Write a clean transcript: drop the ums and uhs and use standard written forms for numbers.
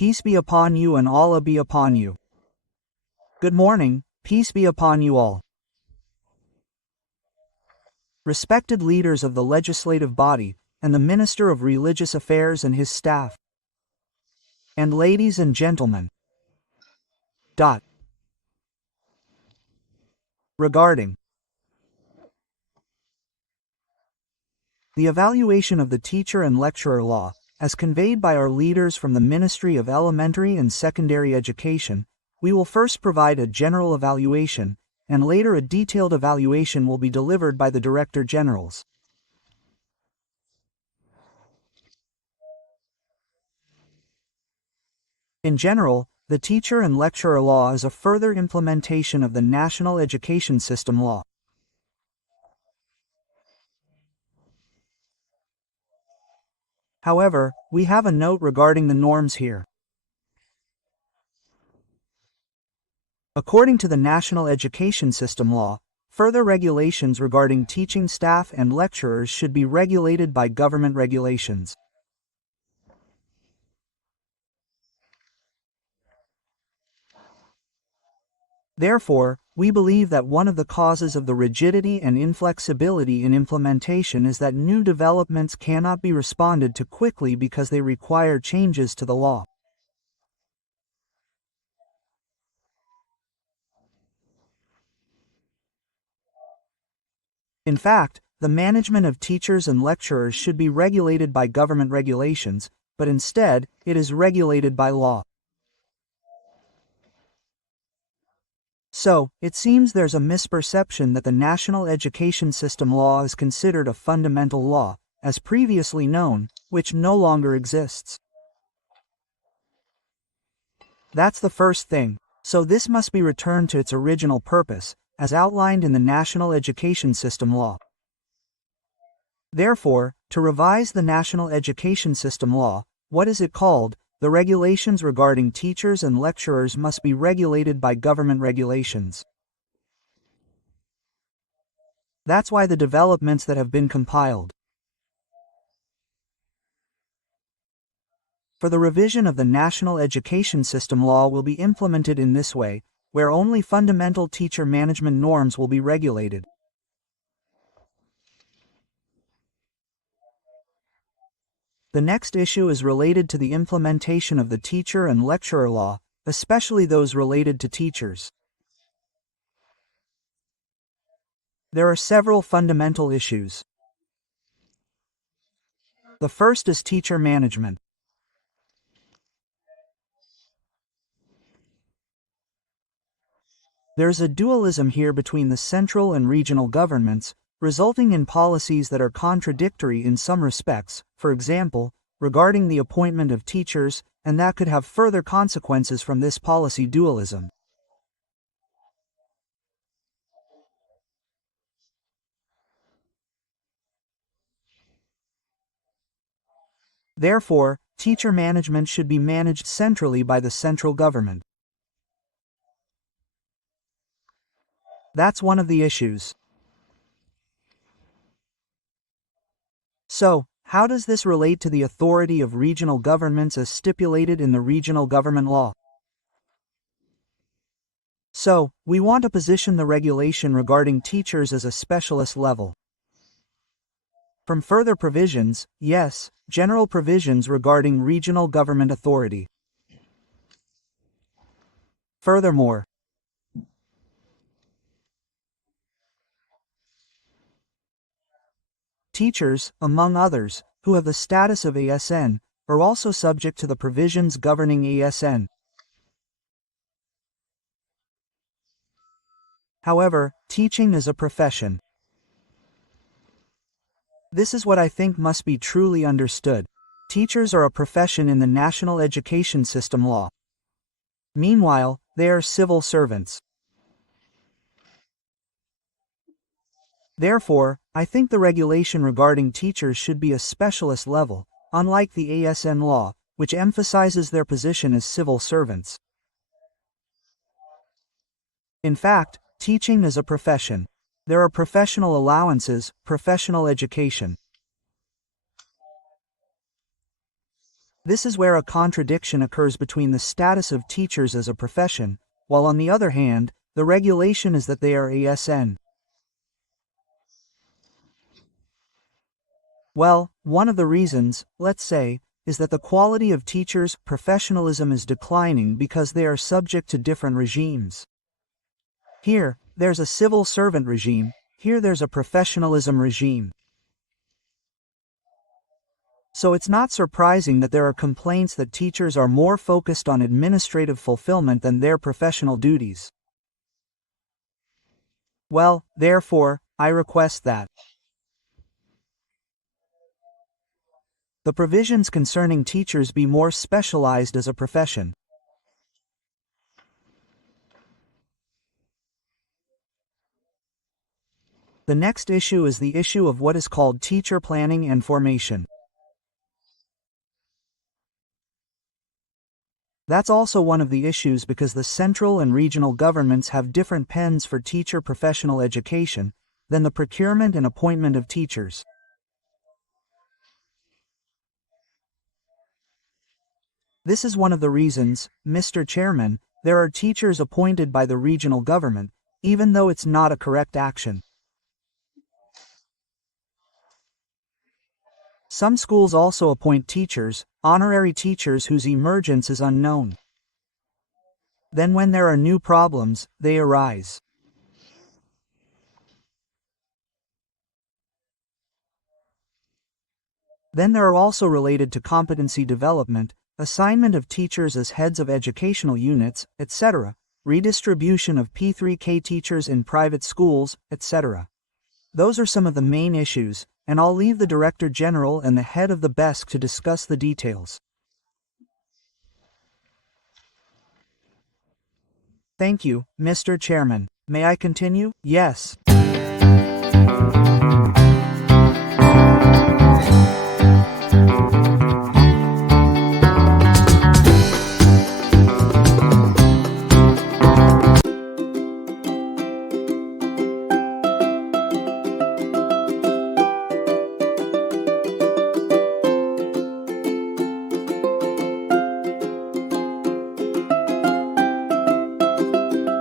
Peace be upon you and Allah be upon you. Good morning, peace be upon you all. Respected leaders of the legislative body, and the Minister of Religious Affairs and his staff, and ladies and gentlemen. Regarding the evaluation of the teacher and lecturer law, as conveyed by our leaders from the Ministry of Elementary and Secondary Education, we will first provide a general evaluation, and later a detailed evaluation will be delivered by the Director Generals. In general, the teacher and lecturer law is a further implementation of the National Education System law. However, we have a note regarding the norms here. According to the National Education System law, further regulations regarding teaching staff and lecturers should be regulated by government regulations. Therefore, we believe that one of the causes of the rigidity and inflexibility in implementation is that new developments cannot be responded to quickly because they require changes to the law. In fact, the management of teachers and lecturers should be regulated by government regulations, but instead, it is regulated by law. So, it seems there's a misperception that the National Education System law is considered a fundamental law, as previously known, which no longer exists. That's the first thing, so this must be returned to its original purpose, as outlined in the National Education System law. Therefore, to revise the National Education System law, what is it called? The regulations regarding teachers and lecturers must be regulated by government regulations. That's why the developments that have been compiled for the revision of the National Education System law will be implemented in this way, where only fundamental teacher management norms will be regulated. The next issue is related to the implementation of the teacher and lecturer law, especially those related to teachers. There are several fundamental issues. The first is teacher management. There's a dualism here between the central and regional governments, resulting in policies that are contradictory in some respects, for example, regarding the appointment of teachers, and that could have further consequences from this policy dualism. Therefore, teacher management should be managed centrally by the central government. That's one of the issues. So, how does this relate to the authority of regional governments as stipulated in the Regional Government Law? So, we want to position the regulation regarding teachers as a specialist level. From further provisions, yes, general provisions regarding regional government authority. Furthermore, teachers, among others, who have the status of ASN, are also subject to the provisions governing ASN. However, teaching is a profession. This is what I think must be truly understood. Teachers are a profession in the National Education System law. Meanwhile, they are civil servants. Therefore, I think the regulation regarding teachers should be a specialist level, unlike the ASN law, which emphasizes their position as civil servants. In fact, teaching is a profession. There are professional allowances, professional education. This is where a contradiction occurs between the status of teachers as a profession, while on the other hand, the regulation is that they are ASN. Well, one of the reasons, let's say, is that the quality of teachers' professionalism is declining because they are subject to different regimes. Here, there's a civil servant regime, here there's a professionalism regime. So it's not surprising that there are complaints that teachers are more focused on administrative fulfillment than their professional duties. Well, therefore, I request that the provisions concerning teachers be more specialized as a profession. The next issue is the issue of what is called teacher planning and formation. That's also one of the issues because the central and regional governments have different pens for teacher professional education than the procurement and appointment of teachers. This is one of the reasons, Mr. Chairman, there are teachers appointed by the regional government, even though it's not a correct action. Some schools also appoint teachers, honorary teachers whose emergence is unknown. Then when there are new problems, they arise. Then there are also related to competency development, assignment of teachers as heads of educational units, etc., redistribution of P3K teachers in private schools, etc. Those are some of the main issues, and I'll leave the Director General and the head of the BESC to discuss the details. Thank you, Mr. Chairman. May I continue? Yes.